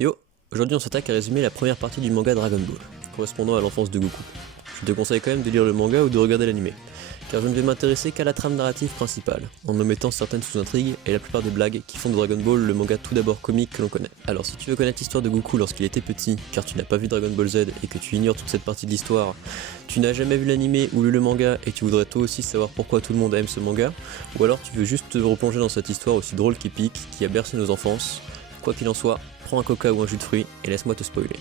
Yo, aujourd'hui on s'attaque à résumer la première partie du manga Dragon Ball, correspondant à l'enfance de Goku. Je te conseille quand même de lire le manga ou de regarder l'anime, car je ne vais m'intéresser qu'à la trame narrative principale, en omettant certaines sous-intrigues et la plupart des blagues qui font de Dragon Ball le manga tout d'abord comique que l'on connaît. Alors si tu veux connaître l'histoire de Goku lorsqu'il était petit, car tu n'as pas vu Dragon Ball Z et que tu ignores toute cette partie de l'histoire, tu n'as jamais vu l'anime ou lu le manga et tu voudrais toi aussi savoir pourquoi tout le monde aime ce manga, ou alors tu veux juste te replonger dans cette histoire aussi drôle qu'épique qui a bercé nos enfances, quoi qu'il en soit, prends un coca ou un jus de fruits et laisse-moi te spoiler.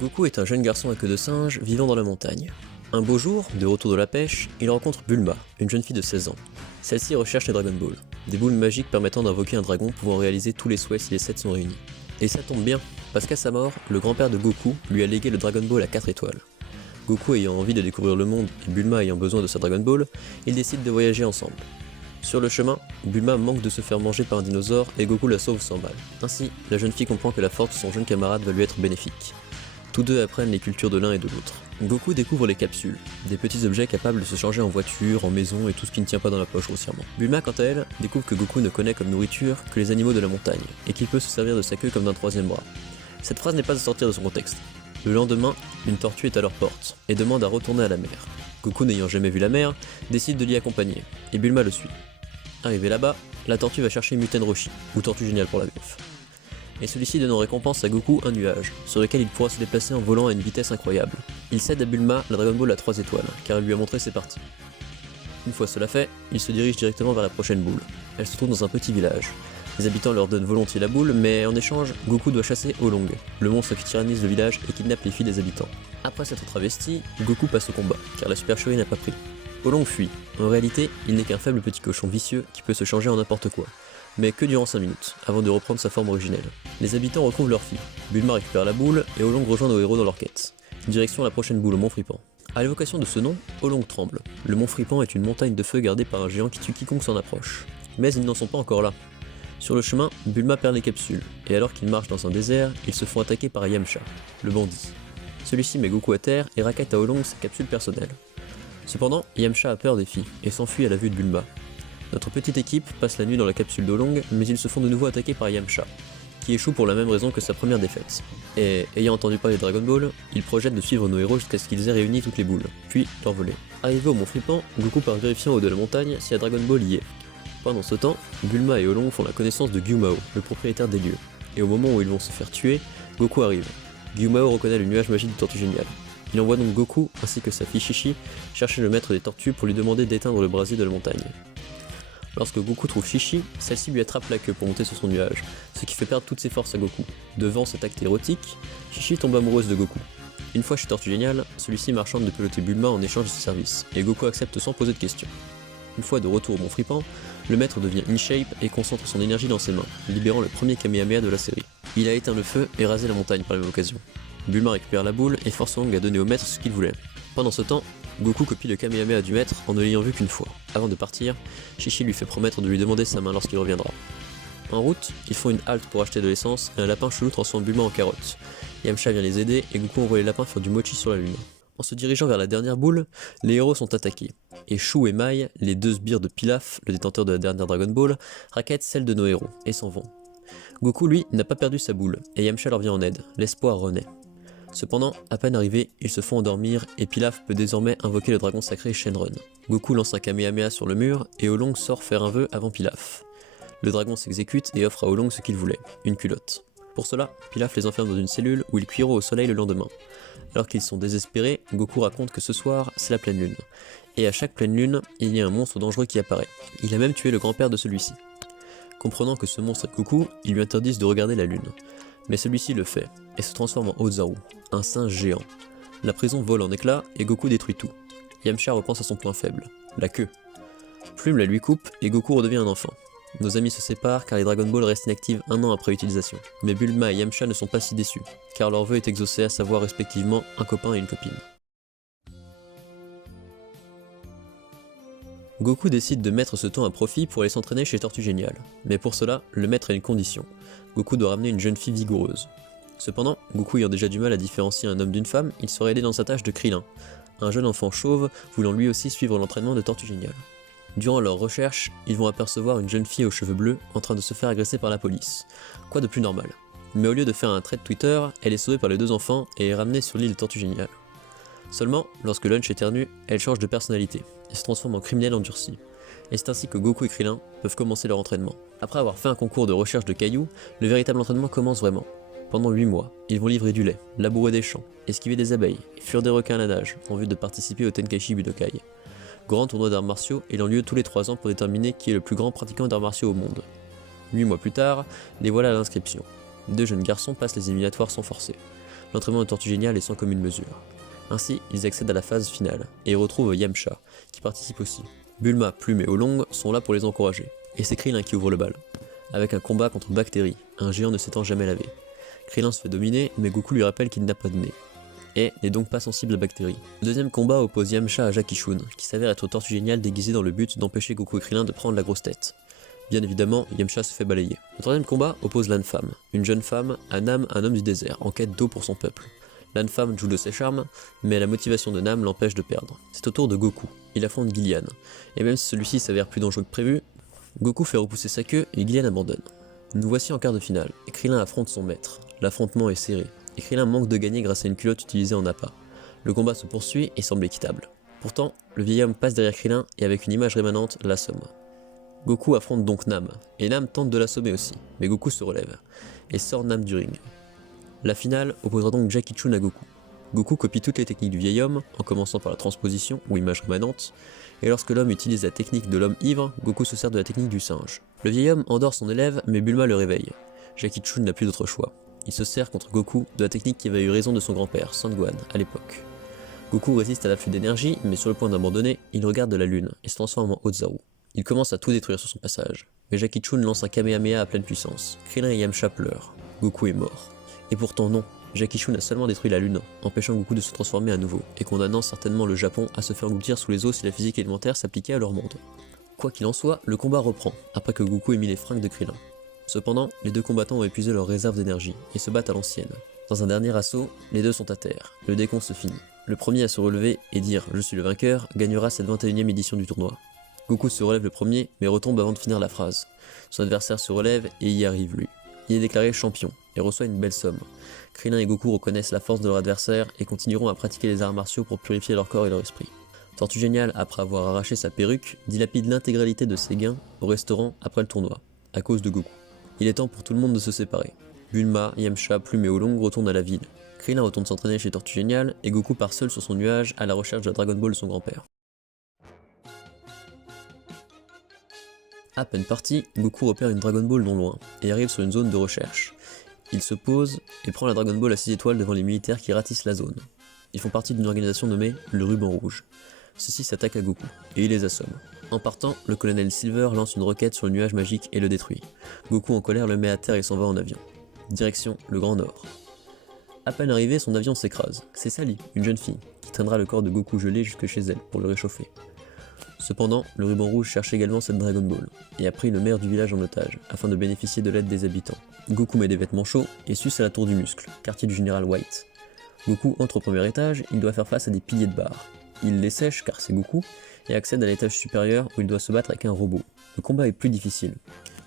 Goku est un jeune garçon à queue de singe vivant dans la montagne. Un beau jour, de retour de la pêche, il rencontre Bulma, une jeune fille de 16 ans. Celle-ci recherche les Dragon Ball, des boules magiques permettant d'invoquer un dragon pouvant réaliser tous les souhaits si les 7 sont réunis. Et ça tombe bien, parce qu'à sa mort, le grand-père de Goku lui a légué le Dragon Ball à 4 étoiles. Goku ayant envie de découvrir le monde et Bulma ayant besoin de sa Dragon Ball, ils décident de voyager ensemble. Sur le chemin, Bulma manque de se faire manger par un dinosaure et Goku la sauve sans balle. Ainsi, la jeune fille comprend que la force de son jeune camarade va lui être bénéfique. Tous deux apprennent les cultures de l'un et de l'autre. Goku découvre les capsules, des petits objets capables de se changer en voiture, en maison et tout ce qui ne tient pas dans la poche grossièrement. Bulma, quant à elle, découvre que Goku ne connaît comme nourriture que les animaux de la montagne, et qu'il peut se servir de sa queue comme d'un troisième bras. Cette phrase n'est pas à sortir de son contexte. Le lendemain, une tortue est à leur porte, et demande à retourner à la mer. Goku, n'ayant jamais vu la mer, décide de l'y accompagner, et Bulma le suit. Arrivé là-bas, la tortue va chercher Muten Roshi, ou Tortue Géniale pour la VF. Et celui-ci donne en récompense à Goku un nuage, sur lequel il pourra se déplacer en volant à une vitesse incroyable. Il cède à Bulma la Dragon Ball à 3 étoiles, car elle lui a montré ses parties. Une fois cela fait, il se dirige directement vers la prochaine boule. Elle se trouve dans un petit village. Les habitants leur donnent volontiers la boule, mais en échange, Goku doit chasser Olong, le monstre qui tyrannise le village et kidnappe les filles des habitants. Après s'être travesti, Goku passe au combat, car la supercherie n'a pas pris. Olong fuit. En réalité, il n'est qu'un faible petit cochon vicieux qui peut se changer en n'importe quoi, mais que durant 5 minutes, avant de reprendre sa forme originelle. Les habitants retrouvent leur fille. Bulma récupère la boule et Olong rejoint nos héros dans leur quête. Direction la prochaine boule au Mont Fripant. À l'évocation de ce nom, Olong tremble. Le Mont Fripant est une montagne de feu gardée par un géant qui tue quiconque s'en approche. Mais ils n'en sont pas encore là. Sur le chemin, Bulma perd les capsules, et alors qu'ils marchent dans un désert, ils se font attaquer par Yamcha, le bandit. Celui-ci met Goku à terre et raquette à Olong sa capsule personnelle. Cependant, Yamcha a peur des filles et s'enfuit à la vue de Bulma. Notre petite équipe passe la nuit dans la capsule d'Olong, mais ils se font de nouveau attaquer par Yamcha, qui échoue pour la même raison que sa première défaite. Et, ayant entendu parler de Dragon Ball, ils projettent de suivre nos héros jusqu'à ce qu'ils aient réuni toutes les boules, puis l'envoler. Arrivé au Mont Fripant, Goku part vérifier en haut de la montagne si la Dragon Ball y est. Pendant ce temps, Bulma et Olong font la connaissance de Gyumao, le propriétaire des lieux, et au moment où ils vont se faire tuer, Goku arrive. Gyumao reconnaît le nuage magique de Tortue Géniale. Il envoie donc Goku, ainsi que sa fille Chichi, chercher le maître des tortues pour lui demander d'éteindre le brasier de la montagne. Lorsque Goku trouve Chichi, celle-ci lui attrape la queue pour monter sur son nuage, ce qui fait perdre toutes ses forces à Goku. Devant cet acte érotique, Chichi tombe amoureuse de Goku. Une fois chez Tortue Géniale, celui-ci marchande de piloter Bulma en échange de ses services, et Goku accepte sans poser de questions. Une fois de retour au Mont Fripant, le maître devient in-shape et concentre son énergie dans ses mains, libérant le premier Kamehameha de la série. Il a éteint le feu et rasé la montagne par la même occasion. Bulma récupère la boule et force Olong à donner au maître ce qu'il voulait. Pendant ce temps, Goku copie le Kamehameha du maître en ne l'ayant vu qu'une fois. Avant de partir, Chichi lui fait promettre de lui demander sa main lorsqu'il reviendra. En route, ils font une halte pour acheter de l'essence et un lapin chelou transforme Bulma en carotte. Yamcha vient les aider et Goku envoie les lapins faire du mochi sur la lune. En se dirigeant vers la dernière boule, les héros sont attaqués. Et Shu et Mai, les deux sbires de Pilaf, le détenteur de la dernière Dragon Ball, raquettent celle de nos héros et s'en vont. Goku, lui, n'a pas perdu sa boule et Yamcha leur vient en aide. L'espoir renaît. Cependant, à peine arrivés, ils se font endormir et Pilaf peut désormais invoquer le dragon sacré Shenron. Goku lance un Kamehameha sur le mur et Olong sort faire un vœu avant Pilaf. Le dragon s'exécute et offre à Olong ce qu'il voulait, une culotte. Pour cela, Pilaf les enferme dans une cellule où ils cuiront au soleil le lendemain. Alors qu'ils sont désespérés, Goku raconte que ce soir, c'est la pleine lune. Et à chaque pleine lune, il y a un monstre dangereux qui apparaît. Il a même tué le grand-père de celui-ci. Comprenant que ce monstre est Goku, ils lui interdisent de regarder la lune. Mais celui-ci le fait, et se transforme en Ozaru, un singe géant. La prison vole en éclats et Goku détruit tout. Yamcha repense à son point faible, la queue. Plume la lui coupe et Goku redevient un enfant. Nos amis se séparent car les Dragon Ball restent inactives un an après utilisation. Mais Bulma et Yamcha ne sont pas si déçus, car leur vœu est exaucé, à savoir respectivement un copain et une copine. Goku décide de mettre ce temps à profit pour aller s'entraîner chez Tortue Géniale. Mais pour cela, le maître a une condition. Goku doit ramener une jeune fille vigoureuse. Cependant, Goku ayant déjà du mal à différencier un homme d'une femme, il sera aidé dans sa tâche de Krillin, un jeune enfant chauve voulant lui aussi suivre l'entraînement de Tortue Géniale. Durant leurs recherches, ils vont apercevoir une jeune fille aux cheveux bleus en train de se faire agresser par la police. Quoi de plus normal. Mais au lieu de faire un thread Twitter, elle est sauvée par les deux enfants et est ramenée sur l'île Tortue Géniale. Seulement, lorsque Lunch éternue, elle change de personnalité et se transforme en criminelle endurcie. Et c'est ainsi que Goku et Krillin peuvent commencer leur entraînement. Après avoir fait un concours de recherche de cailloux, le véritable entraînement commence vraiment. Pendant 8 mois, ils vont livrer du lait, labourer des champs, esquiver des abeilles et fuir des requins à la nage en vue de participer au Tenkaichi Budokai. Grand tournoi d'arts martiaux ayant lieu tous les 3 ans pour déterminer qui est le plus grand pratiquant d'arts martiaux au monde. 8 mois plus tard, les voilà à l'inscription. 2 jeunes garçons passent les éliminatoires sans forcer. L'entraînement de Tortue Géniale est sans commune mesure. Ainsi, ils accèdent à la phase finale, et y retrouvent Yamcha, qui participe aussi. Bulma, Plume et Oolong sont là pour les encourager, et c'est Krillin qui ouvre le bal, avec un combat contre Bactéry, un géant ne s'étant jamais lavé. Krillin se fait dominer, mais Goku lui rappelle qu'il n'a pas de nez, et n'est donc pas sensible à Bactéry. Le deuxième combat oppose Yamcha à Jackie Chun, qui s'avère être Tortue Géniale déguisé dans le but d'empêcher Goku et Krillin de prendre la grosse tête. Bien évidemment, Yamcha se fait balayer. Le troisième combat oppose Lan-Fam, une jeune femme, à Nam, un homme du désert, en quête d'eau pour son peuple. Lan-Fam joue de ses charmes, mais la motivation de Nam l'empêche de perdre. C'est au tour de Goku, il affronte Gillian, et même si celui-ci s'avère plus dangereux que prévu, Goku fait repousser sa queue et Gillian abandonne. Nous voici en quart de finale, et Krillin affronte son maître. L'affrontement est serré, et Krillin manque de gagner grâce à une culotte utilisée en appât. Le combat se poursuit et semble équitable. Pourtant, le vieil homme passe derrière Krillin et avec une image rémanente l'assomme. Goku affronte donc Nam, et Nam tente de l'assommer aussi, mais Goku se relève, et sort Nam du ring. La finale opposera donc Jackie Chun à Goku. Goku copie toutes les techniques du vieil homme, en commençant par la transposition ou image rémanente, et lorsque l'homme utilise la technique de l'homme ivre, Goku se sert de la technique du singe. Le vieil homme endort son élève, mais Bulma le réveille. Jackie Chun n'a plus d'autre choix. Il se sert contre Goku de la technique qui avait eu raison de son grand-père, Sangohan, à l'époque. Goku résiste à l'afflux d'énergie, mais sur le point d'abandonner, il regarde la lune et se transforme en Ozaru. Il commence à tout détruire sur son passage, mais Jackie Chun lance un Kamehameha à pleine puissance. Krillin et Yamcha pleurent. Goku est mort. Et pourtant non, Jackie Chun a seulement détruit la lune, empêchant Goku de se transformer à nouveau, et condamnant certainement le Japon à se faire engloutir sous les eaux si la physique élémentaire s'appliquait à leur monde. Quoi qu'il en soit, le combat reprend, après que Goku ait mis les fringues de Krillin. Cependant, les deux combattants ont épuisé leur réserve d'énergie, et se battent à l'ancienne. Dans un dernier assaut, les deux sont à terre, le décompte se finit. Le premier à se relever et dire « Je suis le vainqueur » gagnera cette 21e édition du tournoi. Goku se relève le premier, mais retombe avant de finir la phrase. Son adversaire se relève et y arrive lui. Il est déclaré champion, et reçoit une belle somme. Krillin et Goku reconnaissent la force de leur adversaire et continueront à pratiquer les arts martiaux pour purifier leur corps et leur esprit. Tortue Géniale, après avoir arraché sa perruque, dilapide l'intégralité de ses gains au restaurant après le tournoi, à cause de Goku. Il est temps pour tout le monde de se séparer. Bulma, Yamcha, Plume et Oolong retournent à la ville. Krillin retourne s'entraîner chez Tortue Géniale et Goku part seul sur son nuage à la recherche de la Dragon Ball de son grand-père. À peine parti, Goku repère une Dragon Ball non loin et arrive sur une zone de recherche. Il se pose et prend la Dragon Ball à 6 étoiles devant les militaires qui ratissent la zone. Ils font partie d'une organisation nommée le Ruban Rouge. Ceux-ci s'attaquent à Goku et il les assomme. En partant, le colonel Silver lance une roquette sur le nuage magique et le détruit. Goku en colère le met à terre et s'en va en avion. Direction le Grand Nord. À peine arrivé, son avion s'écrase. C'est Sally, une jeune fille, qui traînera le corps de Goku gelé jusque chez elle pour le réchauffer. Cependant, le Ruban Rouge cherche également cette Dragon Ball, et a pris le maire du village en otage, afin de bénéficier de l'aide des habitants. Goku met des vêtements chauds et suce à la tour du muscle, quartier du général White. Goku entre au premier étage, il doit faire face à des piliers de barre. Il les sèche car c'est Goku, et accède à l'étage supérieur où il doit se battre avec un robot. Le combat est plus difficile,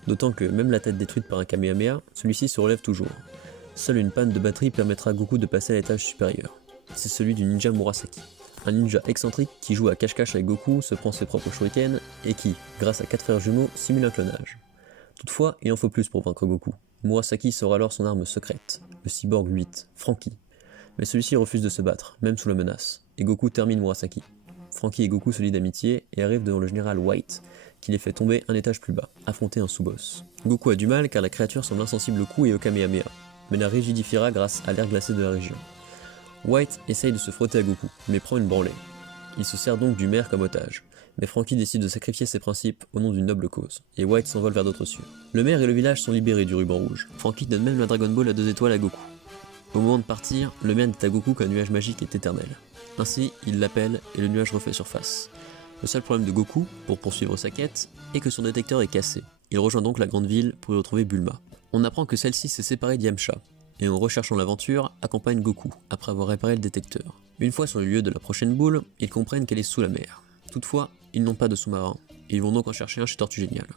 d'autant que même la tête détruite par un Kamehameha, celui-ci se relève toujours. Seule une panne de batterie permettra à Goku de passer à l'étage supérieur. C'est celui du ninja Murasaki. Un ninja excentrique qui joue à cache-cache avec Goku, se prend ses propres shurikens, et qui, grâce à 4 frères jumeaux, simule un clonage. Toutefois, il en faut plus pour vaincre Goku. Murasaki sort alors son arme secrète, le cyborg 8, Franky. Mais celui-ci refuse de se battre, même sous la menace, et Goku termine Murasaki. Franky et Goku se lient d'amitié et arrivent devant le général White, qui les fait tomber un étage plus bas, affronter un sous-boss. Goku a du mal car la créature semble insensible au coup et au Kamehameha, mais la rigidifiera grâce à l'air glacé de la région. White essaye de se frotter à Goku, mais prend une branlée. Il se sert donc du maire comme otage, mais Franky décide de sacrifier ses principes au nom d'une noble cause, et White s'envole vers d'autres cieux. Le maire et le village sont libérés du Ruban Rouge. Franky donne même la Dragon Ball à 2 étoiles à Goku. Au moment de partir, le maire dit à Goku qu'un nuage magique est éternel. Ainsi, il l'appelle et le nuage refait surface. Le seul problème de Goku, pour poursuivre sa quête, est que son détecteur est cassé. Il rejoint donc la grande ville pour y retrouver Bulma. On apprend que celle-ci s'est séparée d'Yamcha, et en recherchant l'aventure, accompagne Goku, après avoir réparé le détecteur. Une fois sur le lieu de la prochaine boule, ils comprennent qu'elle est sous la mer. Toutefois, ils n'ont pas de sous-marin. et ils vont donc en chercher un chez Tortue Géniale.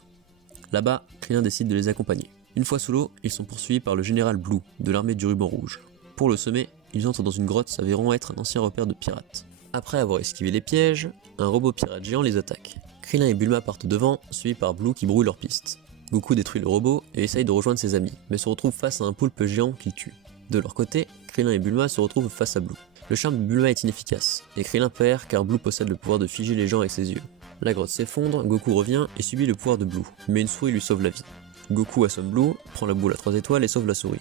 Là-bas, Krillin décide de les accompagner. Une fois sous l'eau, ils sont poursuivis par le général Blue, de l'armée du ruban rouge. Pour le semer, ils entrent dans une grotte s'avérant être un ancien repère de pirates. Après avoir esquivé les pièges, un robot pirate géant les attaque. Krillin et Bulma partent devant, suivis par Blue qui brouille leur piste. Goku détruit le robot et essaye de rejoindre ses amis, mais se retrouve face à un poulpe géant qu'il tue. De leur côté, Krillin et Bulma se retrouvent face à Blue. Le charme de Bulma est inefficace, et Krillin perd car Blue possède le pouvoir de figer les gens avec ses yeux. La grotte s'effondre, Goku revient et subit le pouvoir de Blue, mais une souris lui sauve la vie. Goku assomme Blue, prend la boule à 3 étoiles et sauve la souris.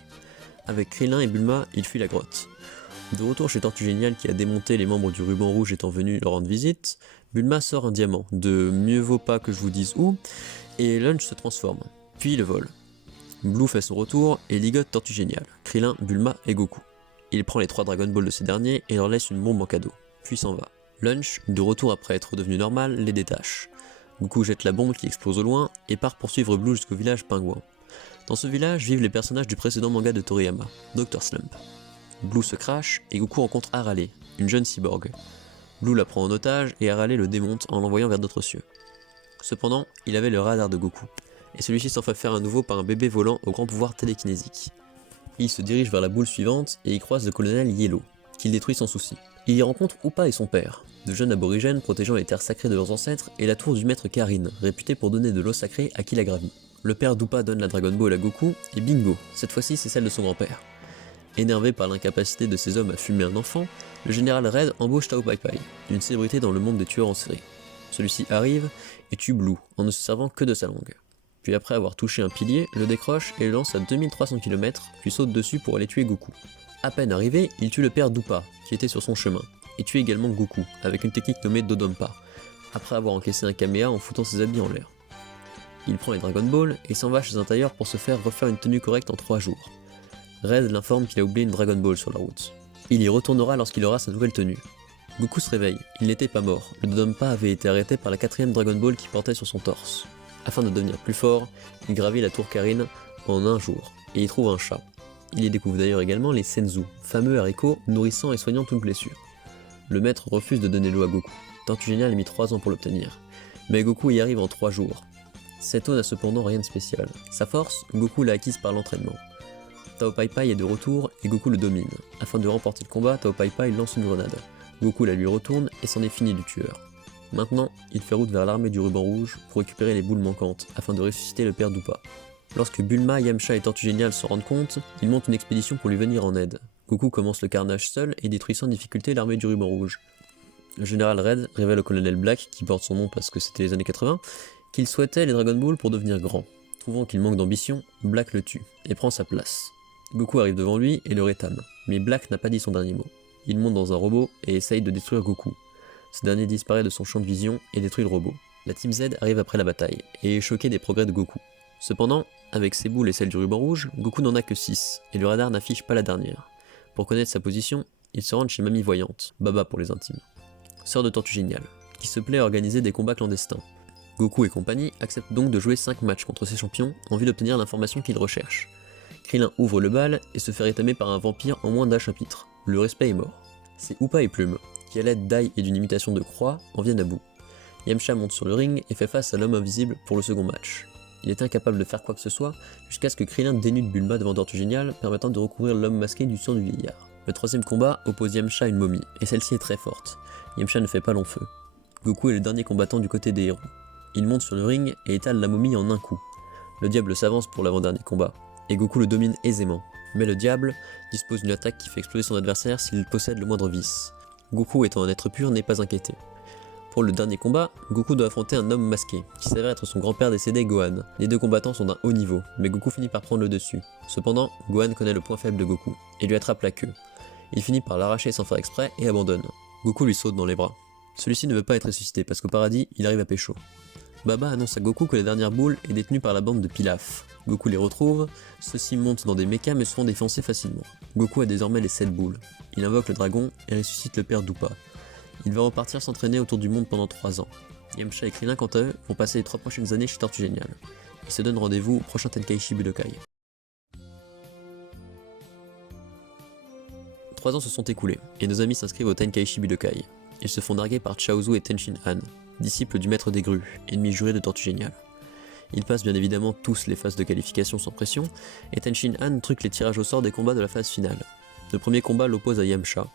Avec Krillin et Bulma, il fuit la grotte. De retour chez Tortue Géniale qui a démonté les membres du ruban rouge étant venus leur rendre visite, Bulma sort un diamant, de mieux vaut pas que je vous dise où, et Lunch se transforme, puis le vole. Blue fait son retour et ligote Tortue Géniale, Krillin, Bulma et Goku. Il prend les 3 Dragon Ball de ces derniers et leur laisse une bombe en cadeau, puis s'en va. Lunch, de retour après être devenu normal, les détache. Goku jette la bombe qui explose au loin et part poursuivre Blue jusqu'au village Pingouin. Dans ce village vivent les personnages du précédent manga de Toriyama, Dr Slump. Blue se crache et Goku rencontre Arale, une jeune cyborg. Blue la prend en otage et Arale le démonte en l'envoyant vers d'autres cieux. Cependant, il avait le radar de Goku, et celui-ci s'en fait faire à nouveau par un bébé volant au grand pouvoir télékinésique. Il se dirige vers la boule suivante et y croise le colonel Yellow, qu'il détruit sans souci. Il y rencontre Upa et son père, de jeunes aborigènes protégeant les terres sacrées de leurs ancêtres et la tour du maître Karin, réputée pour donner de l'eau sacrée à qui la gravit. Le père d'Upa donne la Dragon Ball à Goku, et bingo, cette fois-ci c'est celle de son grand-père. Énervé par l'incapacité de ses hommes à fumer un enfant, le général Red embauche Tao Pai Pai, une célébrité dans le monde des tueurs en série. Celui-ci arrive et tue Blue en ne se servant que de sa langue. Puis après avoir touché un pilier, le décroche et le lance à 2300 km, puis saute dessus pour aller tuer Goku. À peine arrivé, il tue le père d'Upa, qui était sur son chemin, et tue également Goku, avec une technique nommée Dodonpa, après avoir encaissé un Kamea en foutant ses habits en l'air. Il prend les Dragon Ball et s'en va chez un tailleur pour se faire refaire une tenue correcte en 3 jours. Red l'informe qu'il a oublié une Dragon Ball sur la route. Il y retournera lorsqu'il aura sa nouvelle tenue. Goku se réveille, il n'était pas mort, le Dodonpa avait été arrêté par la 4ème Dragon Ball qui portait sur son torse. Afin de devenir plus fort, il gravit la tour Karin en 1 jour, et y trouve un chat. Il y découvre d'ailleurs également les Senzu, fameux haricots nourrissant et soignant toute blessure. Le maître refuse de donner l'eau à Goku. Tortue Géniale a mis 3 ans pour l'obtenir, mais Goku y arrive en 3 jours. Cette eau n'a cependant rien de spécial. Sa force, Goku l'a acquise par l'entraînement. Tao Pai Pai est de retour et Goku le domine. Afin de remporter le combat, Tao Pai Pai lance une grenade. Goku la lui retourne et c'en est fini du tueur. Maintenant, il fait route vers l'armée du ruban rouge pour récupérer les boules manquantes afin de ressusciter le père d'Upa. Lorsque Bulma, Yamcha et Tortue Géniale s'en rendent compte, ils montent une expédition pour lui venir en aide. Goku commence le carnage seul et détruit sans difficulté l'armée du ruban rouge. Le général Red révèle au colonel Black, qui porte son nom parce que c'était les années 80, qu'il souhaitait les Dragon Ball pour devenir grand. Trouvant qu'il manque d'ambition, Black le tue et prend sa place. Goku arrive devant lui et le rétame, mais Black n'a pas dit son dernier mot. Il monte dans un robot et essaye de détruire Goku. Ce dernier disparaît de son champ de vision et détruit le robot. La Team Z arrive après la bataille et est choquée des progrès de Goku. Cependant, avec ses boules et celles du ruban rouge, Goku n'en a que 6 et le radar n'affiche pas la dernière. Pour connaître sa position, il se rend chez Mamie Voyante, Baba pour les intimes, sœur de Tortue Géniale, qui se plaît à organiser des combats clandestins. Goku et compagnie acceptent donc de jouer 5 matchs contre ces champions en vue d'obtenir l'information qu'ils recherchent. Krillin ouvre le bal et se fait rétamer par un vampire en moins d'un chapitre. Le respect est mort. C'est Upa et Plume, qui à l'aide d'Ai et d'une imitation de croix en viennent à bout. Yamcha monte sur le ring et fait face à l'homme invisible pour le second match. Il est incapable de faire quoi que ce soit jusqu'à ce que Krillin dénude Bulma devant Tortue Géniale, permettant de recouvrir l'homme masqué du sang du vieillard. Le 3ème combat oppose Yamcha à une momie, et celle-ci est très forte. Yamcha ne fait pas long feu. Goku est le dernier combattant du côté des héros. Il monte sur le ring et étale la momie en un coup. Le diable s'avance pour l'avant-dernier combat, et Goku le domine aisément. Mais le diable dispose d'une attaque qui fait exploser son adversaire s'il possède le moindre vice. Goku étant un être pur n'est pas inquiété. Pour le dernier combat, Goku doit affronter un homme masqué, qui s'avère être son grand-père décédé Gohan. Les deux combattants sont d'un haut niveau, mais Goku finit par prendre le dessus. Cependant, Gohan connaît le point faible de Goku, et lui attrape la queue. Il finit par l'arracher sans faire exprès et abandonne. Goku lui saute dans les bras. Celui-ci ne veut pas être ressuscité parce qu'au paradis, il arrive à pécho. Baba annonce à Goku que la dernière boule est détenue par la bande de Pilaf. Goku les retrouve, ceux-ci montent dans des mechas mais se font défoncer facilement. Goku a désormais les 7 boules. Il invoque le dragon et ressuscite le père d'Upa. Il va repartir s'entraîner autour du monde pendant 3 ans. Yamcha et Krillin quant à eux vont passer les 3 prochaines années chez Tortue Géniale. Ils se donnent rendez-vous au prochain Tenkaichi Budokai. 3 ans se sont écoulés, et nos amis s'inscrivent au Tenkaichi Budokai. Ils se font narguer par Chaozu et Tenshin Han. disciple du maître des grues, ennemi juré de Tortue Géniale. Ils passent bien évidemment tous les phases de qualification sans pression, et Tenshin Han truque les tirages au sort des combats de la phase finale. Le premier combat l'oppose à Yamcha,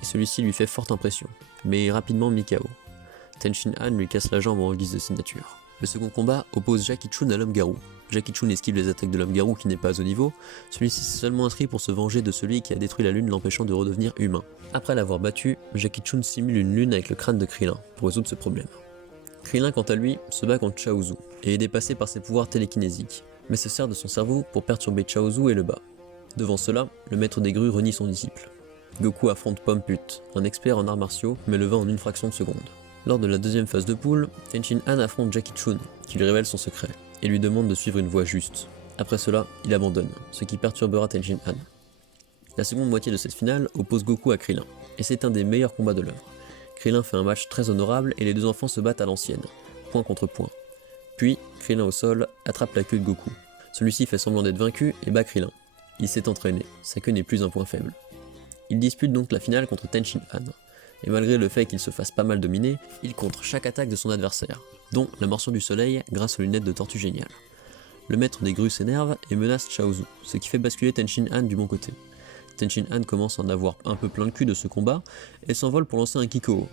et celui-ci lui fait forte impression, mais est rapidement mis KO. Tenshin Han lui casse la jambe en guise de signature. Le second combat oppose Jackie Chun à l'homme garou. Jackie Chun esquive les attaques de l'homme garou qui n'est pas au niveau, celui-ci s'est seulement inscrit pour se venger de celui qui a détruit la lune l'empêchant de redevenir humain. Après l'avoir battu, Jackie Chun simule une lune avec le crâne de Krillin pour résoudre ce problème. Krillin quant à lui se bat contre Chaozu et est dépassé par ses pouvoirs télékinésiques, mais se sert de son cerveau pour perturber Chaozu et le bat. Devant cela, le maître des grues renie son disciple. Goku affronte Pomput, un expert en arts martiaux, mais le vainc en une fraction de seconde. Lors de la deuxième phase de poule, Tenshin Han affronte Jackie Chun, qui lui révèle son secret, et lui demande de suivre une voie juste. Après cela, il abandonne, ce qui perturbera Tenshin Han. La seconde moitié de cette finale oppose Goku à Krillin, et c'est un des meilleurs combats de l'œuvre. Krillin fait un match très honorable et les deux enfants se battent à l'ancienne, point contre point. Puis, Krillin au sol attrape la queue de Goku. Celui-ci fait semblant d'être vaincu et bat Krillin. Il s'est entraîné, sa queue n'est plus un point faible. Il dispute donc la finale contre Tenshin Han, et malgré le fait qu'il se fasse pas mal dominer, il contre chaque attaque de son adversaire, dont la morsure du soleil grâce aux lunettes de Tortue Géniale. Le maître des grues s'énerve et menace Chaozu, ce qui fait basculer Tenshin Han du bon côté. Tenshin Han commence à en avoir un peu plein le cul de ce combat et s'envole pour lancer un Kikō,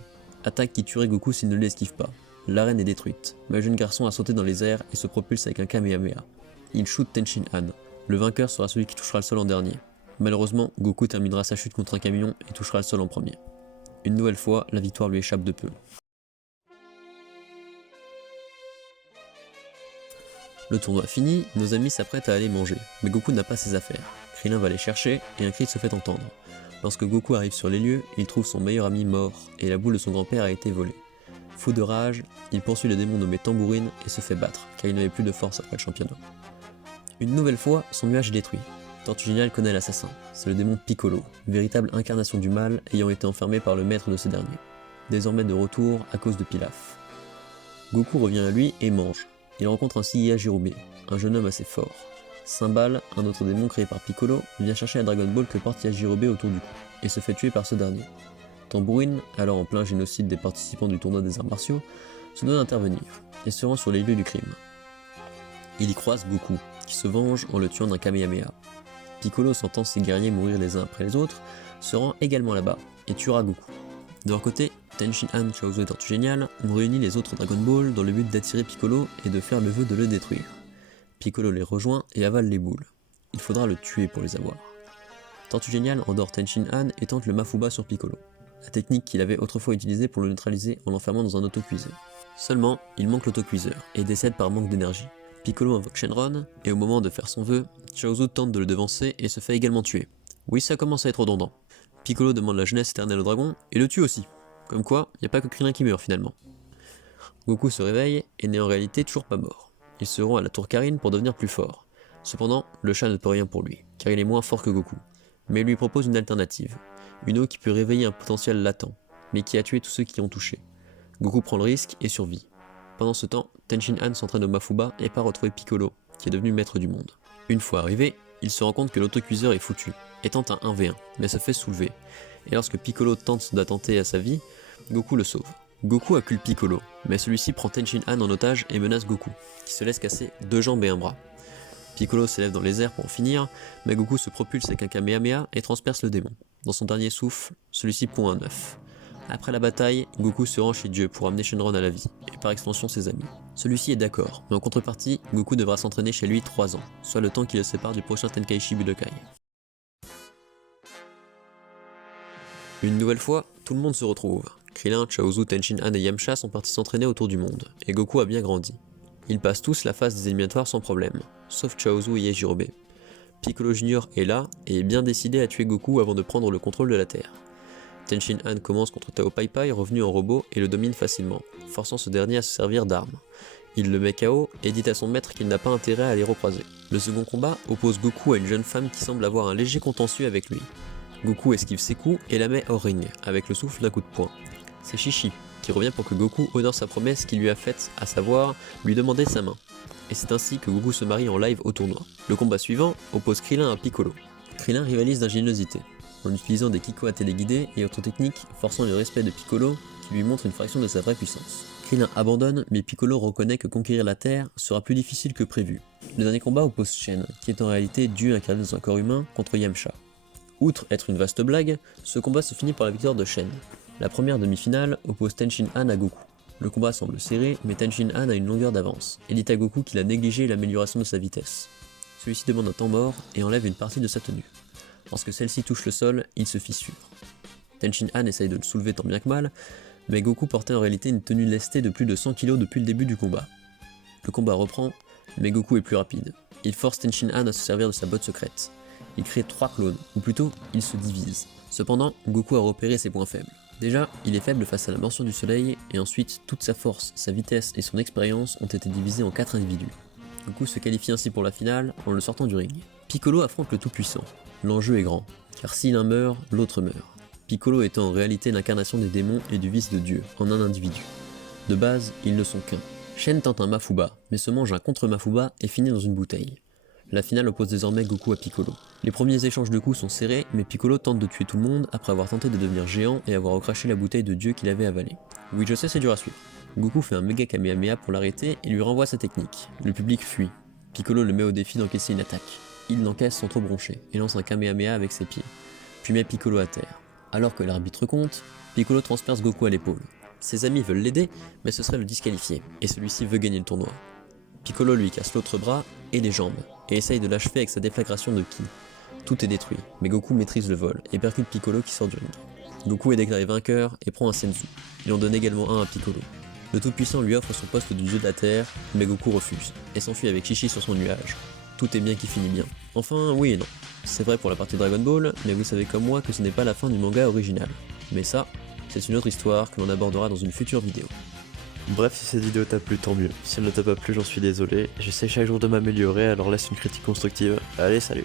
attaque qui tuerait Goku s'il ne l'esquive pas. L'arène est détruite, mais le jeune garçon a sauté dans les airs et se propulse avec un Kamehameha. Il shoot Tenshin Han. Le vainqueur sera celui qui touchera le sol en dernier. Malheureusement, Goku terminera sa chute contre un camion et touchera le sol en premier. Une nouvelle fois, la victoire lui échappe de peu. Le tournoi fini, nos amis s'apprêtent à aller manger, mais Goku n'a pas ses affaires. Krillin va les chercher et un cri se fait entendre. Lorsque Goku arrive sur les lieux, il trouve son meilleur ami mort et la boule de son grand-père a été volée. Fou de rage, il poursuit le démon nommé Tambourine et se fait battre, car il n'avait plus de force après le championnat. Une nouvelle fois, son nuage est détruit. Tortue Géniale connaît l'assassin, c'est le démon Piccolo, véritable incarnation du mal ayant été enfermé par le maître de ce dernier. Désormais de retour à cause de Pilaf. Goku revient à lui et mange. Il rencontre ainsi Yajirobe, un jeune homme assez fort. Cymbal, un autre démon créé par Piccolo, vient chercher la Dragon Ball que porte Yajirobe autour du cou, et se fait tuer par ce dernier. Tambourine, alors en plein génocide des participants du tournoi des arts martiaux, se donne à intervenir, et se rend sur les lieux du crime. Il y croise Goku, qui se venge en le tuant d'un Kamehameha. Piccolo, sentant ses guerriers mourir les uns après les autres, se rend également là-bas, et tuera Goku. De leur côté, Tenshin Han, Chaozu et Tortue Géniale ont réuni les autres Dragon Ball dans le but d'attirer Piccolo et de faire le vœu de le détruire. Piccolo les rejoint et avale les boules. Il faudra le tuer pour les avoir. Tortue Géniale endort Tenshin Han et tente le Mafuba sur Piccolo, la technique qu'il avait autrefois utilisée pour le neutraliser en l'enfermant dans un autocuiseur. Seulement, il manque l'autocuiseur et décède par manque d'énergie. Piccolo invoque Shenron, et au moment de faire son vœu, Chaozu tente de le devancer et se fait également tuer. Oui, ça commence à être redondant. Piccolo demande la jeunesse éternelle au dragon, et le tue aussi. Comme quoi, y a pas que Krillin qui meurt finalement. Goku se réveille, et n'est en réalité toujours pas mort. Il se rend à la tour Karine pour devenir plus fort. Cependant, le chat ne peut rien pour lui, car il est moins fort que Goku. Mais il lui propose une alternative. Une eau qui peut réveiller un potentiel latent, mais qui a tué tous ceux qui y ont touché. Goku prend le risque et survit. Pendant ce temps, Tenshin Han s'entraîne au Mafuba et part retrouver Piccolo, qui est devenu maître du monde. Une fois arrivé, il se rend compte que l'autocuiseur est foutu, et tente un 1v1, mais se fait soulever. Et lorsque Piccolo tente d'attenter à sa vie, Goku le sauve. Goku accule Piccolo, mais celui-ci prend Tenshin Han en otage et menace Goku, qui se laisse casser 2 jambes et un bras. Piccolo s'élève dans les airs pour en finir, mais Goku se propulse avec un Kamehameha et transperce le démon. Dans son dernier souffle, celui-ci pond un œuf. Après la bataille, Goku se rend chez Dieu pour amener Shenron à la vie, et par extension ses amis. Celui-ci est d'accord, mais en contrepartie, Goku devra s'entraîner chez lui 3 ans, soit le temps qui le sépare du prochain Tenkaichi Budokai. Une nouvelle fois, tout le monde se retrouve. Krillin, Chaozu, Tenshin Han et Yamcha sont partis s'entraîner autour du monde, et Goku a bien grandi. Ils passent tous la phase des éliminatoires sans problème, sauf Chaozu et Yajirobe. Piccolo Junior est là, et est bien décidé à tuer Goku avant de prendre le contrôle de la Terre. Tenshin Han commence contre Tao Pai Pai revenu en robot et le domine facilement, forçant ce dernier à se servir d'armes. Il le met KO et dit à son maître qu'il n'a pas intérêt à les recroiser. Le second combat oppose Goku à une jeune femme qui semble avoir un léger contentieux avec lui. Goku esquive ses coups et la met hors ring, avec le souffle d'un coup de poing. C'est Chi-Chi, qui revient pour que Goku honore sa promesse qu'il lui a faite, à savoir lui demander sa main. Et c'est ainsi que Goku se marie en live au tournoi. Le combat suivant oppose Krillin à Piccolo. Krillin rivalise d'ingéniosité, en utilisant des Kikoa téléguidés et autres techniques forçant le respect de Piccolo qui lui montre une fraction de sa vraie puissance. Krillin abandonne, mais Piccolo reconnaît que conquérir la Terre sera plus difficile que prévu. Le dernier combat oppose Shen, qui est en réalité Dieu incarné dans un corps humain, contre Yamcha. Outre être une vaste blague, ce combat se finit par la victoire de Shen. La première demi-finale oppose Tenshin Han à Goku. Le combat semble serré, mais Tenshin Han a une longueur d'avance, et dit à Goku qu'il a négligé l'amélioration de sa vitesse. Celui-ci demande un temps mort et enlève une partie de sa tenue. Lorsque celle-ci touche le sol, il se fissure. Tenshin Han essaye de le soulever tant bien que mal, mais Goku portait en réalité une tenue lestée de plus de 100 kg depuis le début du combat. Le combat reprend, mais Goku est plus rapide. Il force Tenshin Han à se servir de sa botte secrète. Il crée 3 clones, ou plutôt, il se divise. Cependant, Goku a repéré ses points faibles. Déjà, il est faible face à la mention du soleil, et ensuite, toute sa force, sa vitesse et son expérience ont été divisés en 4 individus. Goku se qualifie ainsi pour la finale en le sortant du ring. Piccolo affronte le Tout-Puissant. L'enjeu est grand, car si l'un meurt, l'autre meurt. Piccolo étant en réalité l'incarnation des démons et du vice de Dieu, en un individu. De base, ils ne sont qu'un. Shen tente un Mafuba, mais se mange un contre-Mafuba et finit dans une bouteille. La finale oppose désormais Goku à Piccolo. Les premiers échanges de coups sont serrés, mais Piccolo tente de tuer tout le monde après avoir tenté de devenir géant et avoir recraché la bouteille de Dieu qu'il avait avalée. Oui, je sais, c'est dur à suivre. Goku fait un méga Kamehameha pour l'arrêter et lui renvoie sa technique. Le public fuit. Piccolo le met au défi d'encaisser une attaque. Il l'encaisse sans trop broncher et lance un Kamehameha avec ses pieds, puis met Piccolo à terre. Alors que l'arbitre compte, Piccolo transperce Goku à l'épaule. Ses amis veulent l'aider, mais ce serait le disqualifier, et celui-ci veut gagner le tournoi. Piccolo lui casse l'autre bras et les jambes, et essaye de l'achever avec sa déflagration de ki. Tout est détruit, mais Goku maîtrise le vol et percute Piccolo qui sort du ring. Goku est déclaré vainqueur et prend un senzu. Il en donne également un à Piccolo. Le Tout-Puissant lui offre son poste de dieu de la Terre, mais Goku refuse, et s'enfuit avec Chi-Chi sur son nuage. Tout est bien qui finit bien. Enfin, oui et non. C'est vrai pour la partie Dragon Ball, mais vous savez comme moi que ce n'est pas la fin du manga original. Mais ça, c'est une autre histoire que l'on abordera dans une future vidéo. Bref, si cette vidéo t'a plu, tant mieux. Si elle ne t'a pas plu, j'en suis désolé. J'essaie chaque jour de m'améliorer, alors laisse une critique constructive. Allez, salut!